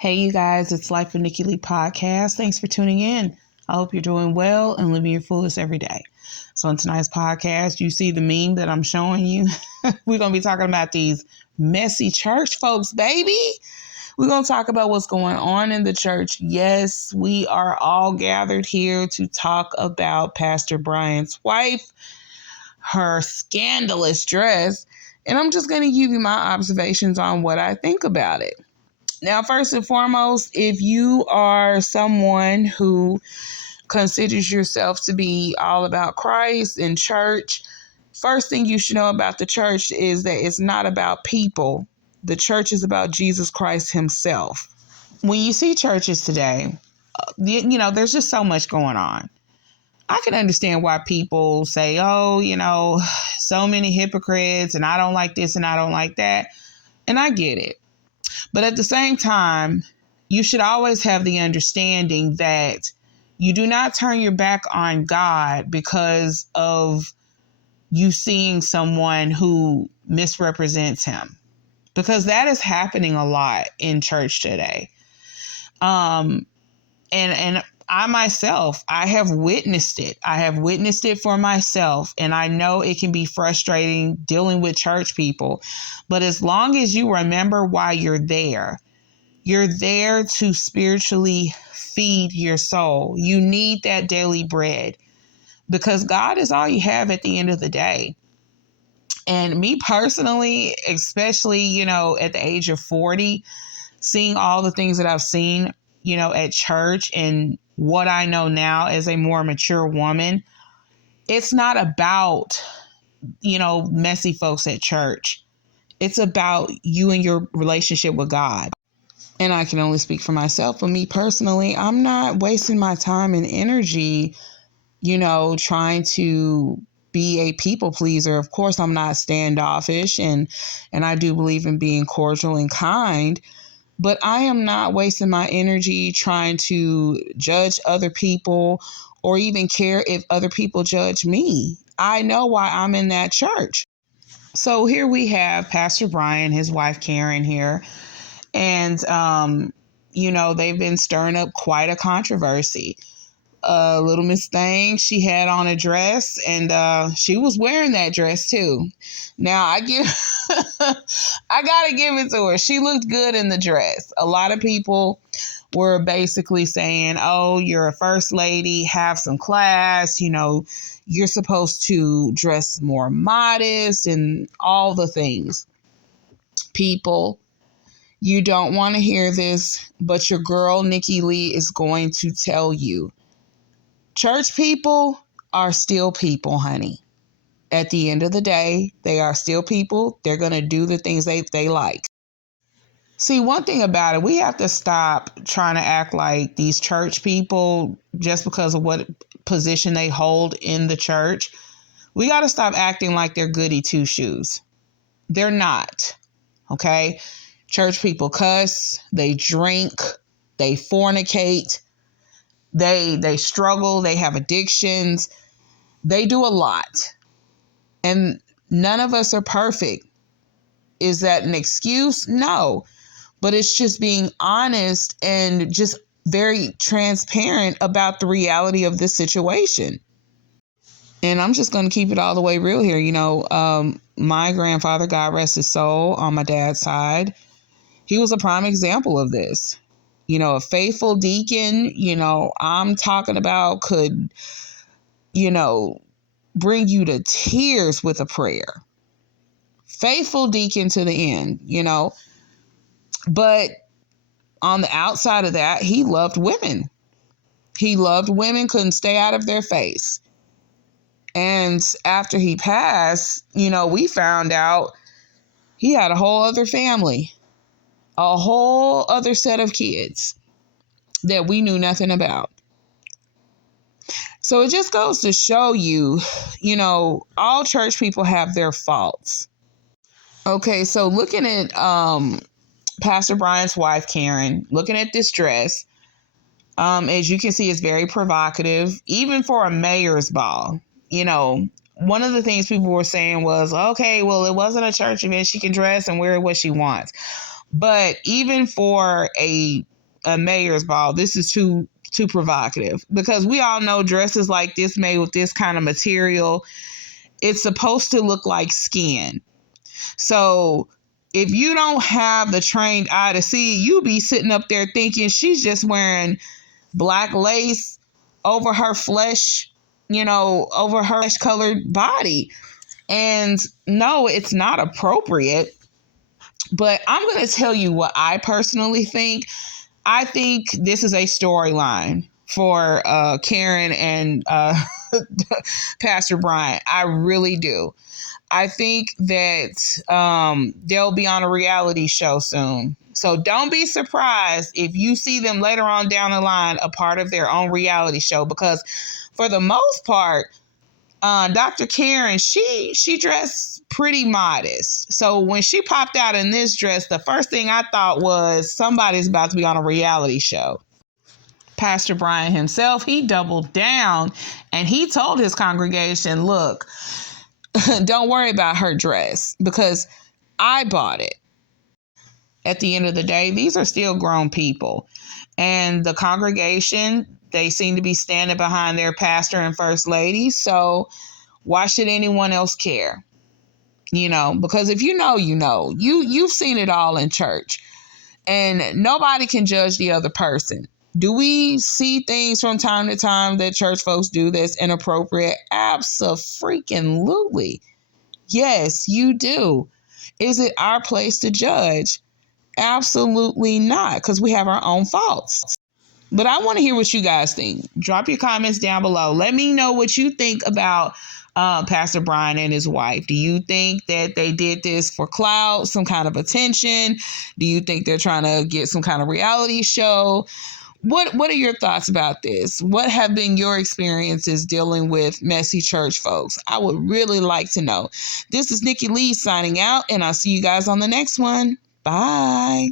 Hey, you guys, it's Life with Nikki Lee podcast. Thanks for tuning in. I hope you're doing well and living your fullest every day. So, in tonight's podcast, you see the meme that I'm showing you. We're going to be talking about these messy church folks, baby. We're going to talk about what's going on in the church. Yes, we are all gathered here to talk about Pastor Brian's wife, her scandalous dress, and I'm just going to give you my observations on what I think about it. Now, first and foremost, if you are someone who considers yourself to be all about Christ and church, first thing you should know about the church is that it's not about people. The church is about Jesus Christ himself. When you see churches today, there's just so much going on. I can understand why people say, so many hypocrites and I don't like this and I don't like that. And I get it. But at the same time, you should always have the understanding that you do not turn your back on God because of you seeing someone who misrepresents him. Because that is happening a lot in church today. And I myself, I have witnessed it. I have witnessed it for myself. And I know it can be frustrating dealing with church people. But as long as you remember why you're there to spiritually feed your soul. You need that daily bread because God is all you have at the end of the day. And me personally, especially, at the age of 40, seeing all the things that I've seen, at church and what I know now as a more mature woman, it's not about, messy folks at church. It's about you and your relationship with God. And I can only speak for myself. But me personally, I'm not wasting my time and energy, trying to be a people pleaser. Of course, I'm not standoffish and I do believe in being cordial and kind. But I am not wasting my energy trying to judge other people or even care if other people judge me. I know why I'm in that church. So here we have Pastor Brian, his wife Karen here. And, they've been stirring up quite a controversy. Little Miss Thing, she had on a dress and she was wearing that dress too. Now I gotta give it to her. She looked good in the dress. A lot of people were basically saying, oh, you're a first lady, have some class, you're supposed to dress more modest and all the things. People, you don't want to hear this, but your girl Nikki Lee is going to tell you. Church people are still people, honey. At the end of the day, they are still people. They're going to do the things they like. See, one thing about it, we have to stop trying to act like these church people, just because of what position they hold in the church, we got to stop acting like they're goody two-shoes. They're not, okay? Church people cuss, they drink, they fornicate, they struggle, they have addictions, they do a lot. And none of us are perfect. Is that an excuse? No. But it's just being honest and just very transparent about the reality of this situation. And I'm just going to keep it all the way real here. My grandfather, God rest his soul, on my dad's side, he was a prime example of this. A faithful deacon, I'm talking about could, bring you to tears with a prayer. Faithful deacon to the end, But on the outside of that, he loved women. He loved women, couldn't stay out of their face. And after he passed, we found out he had a whole other family, a whole other set of kids that we knew nothing about. So it just goes to show you, all church people have their faults. Okay, so looking at Pastor Brian's wife, Karen, looking at this dress, as you can see, it's very provocative, even for a mayor's ball. One of the things people were saying was, okay, well, it wasn't a church event. She can dress and wear what she wants. But even for a mayor's ball, this is too provocative, because we all know dresses like this made with this kind of material, it's supposed to look like skin. So if you don't have the trained eye to see, you be sitting up there thinking she's just wearing black lace over her flesh, over her flesh colored body. And no, it's not appropriate. But I'm going to tell you what I personally think. I think this is a storyline for Karen and Pastor Bryant. I really do. I think that they'll be on a reality show soon. So don't be surprised if you see them later on down the line a part of their own reality show, because for the most part, Dr. Karen, she dressed pretty modest. So when she popped out in this dress, the first thing I thought was somebody's about to be on a reality show. Pastor Brian himself, he doubled down and he told his congregation, look, don't worry about her dress because I bought it. At the end of the day, these are still grown people. And the congregation, they seem to be standing behind their pastor and first lady. So why should anyone else care? Because if you've seen it all in church, and nobody can judge the other person. Do we see things from time to time that church folks do that's inappropriate? Abso-freaking-lutely. Yes, you do. Is it our place to judge? Absolutely not, because we have our own faults. But I want to hear what you guys think. Drop your comments down below. Let me know what you think about Pastor Brian and his wife. Do you think that they did this for clout, some kind of attention? Do you think they're trying to get some kind of reality show? What are your thoughts about this? What have been your experiences dealing with messy church folks? I would really like to know. This is Nikki Lee signing out, and I'll see you guys on the next one. Bye.